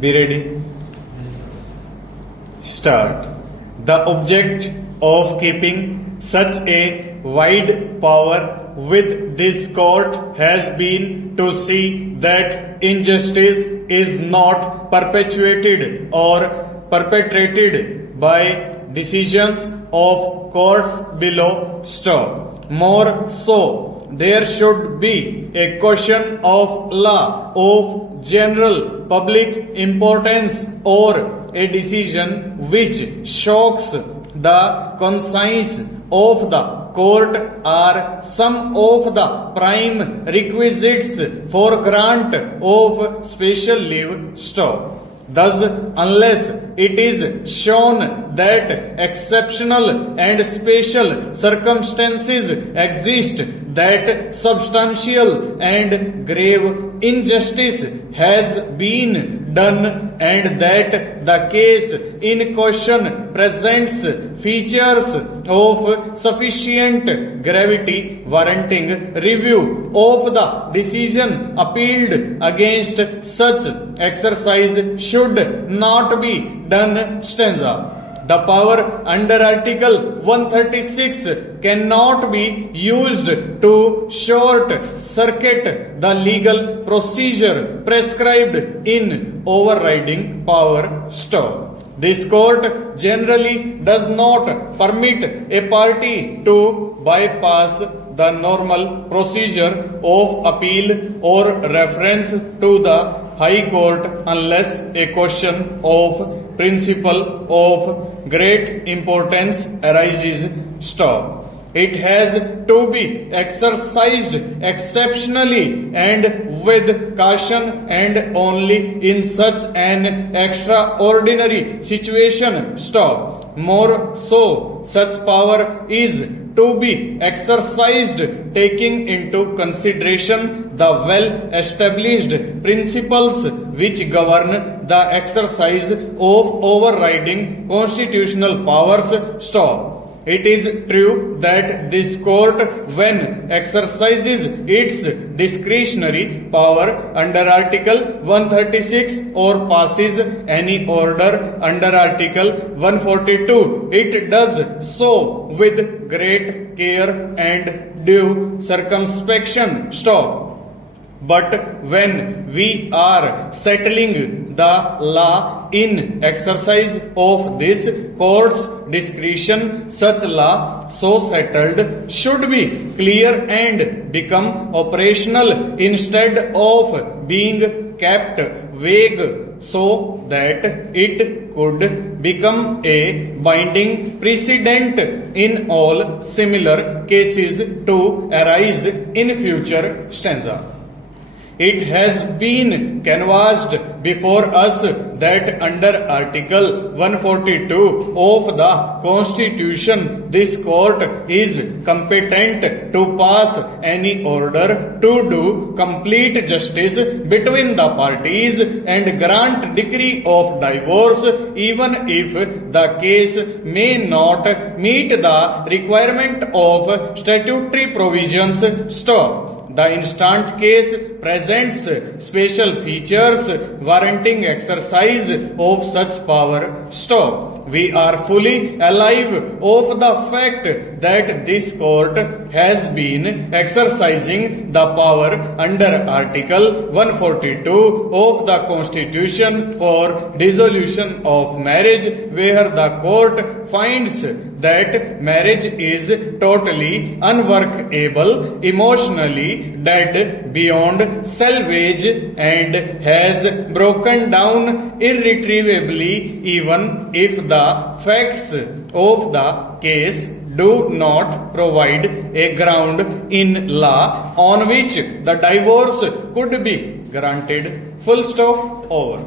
Be ready. Start. The object of keeping such a wide power with this court has been to see that injustice is not perpetuated or perpetrated by decisions of courts below. Stop. More so, there should be a question of law of general public importance or a decision which shocks the conscience of the court are some of the prime requisites for grant of special leave. Stop. Thus, unless it is shown that exceptional and special circumstances exist, that substantial and grave injustice has been done, and that the case in question presents features of sufficient gravity warranting review of the decision appealed against, such exercise should not be done. Stanza. The power under Article 136 cannot be used to short circuit the legal procedure prescribed in overriding power. Stop. This court generally does not permit a party to bypass the normal procedure of appeal or reference to the High Court unless a question of principle of great importance arises. Stop. It has to be exercised exceptionally and with caution, and only in such an extraordinary situation. Stop. More so, such power is to be exercised taking into consideration the well-established principles which govern the exercise of overriding constitutional powers. Stop. It is true that this court, when exercises its discretionary power under Article 136 or passes any order under Article 142, it does so with great care and due circumspection. Stop. But when we are settling the law in exercise of this court's discretion, such law so settled should be clear and become operational instead of being kept vague, so that it could become a binding precedent in all similar cases to arise in future. Stanza. It has been canvassed before us that under Article 142 of the Constitution, this court is competent to pass any order to do complete justice between the parties and grant decree of divorce, even if the case may not meet the requirement of statutory provisions. Stop. The instant case presents special features warranting exercise of such power. Stop. We are fully alive of the fact that this court has been exercising the power under Article 142 of the Constitution for dissolution of marriage, where the court finds that marriage is totally unworkable, emotionally dead beyond salvage, and has broken down irretrievably, even if the facts of the case do not provide a ground in law on which the divorce could be granted. Full stop. Over.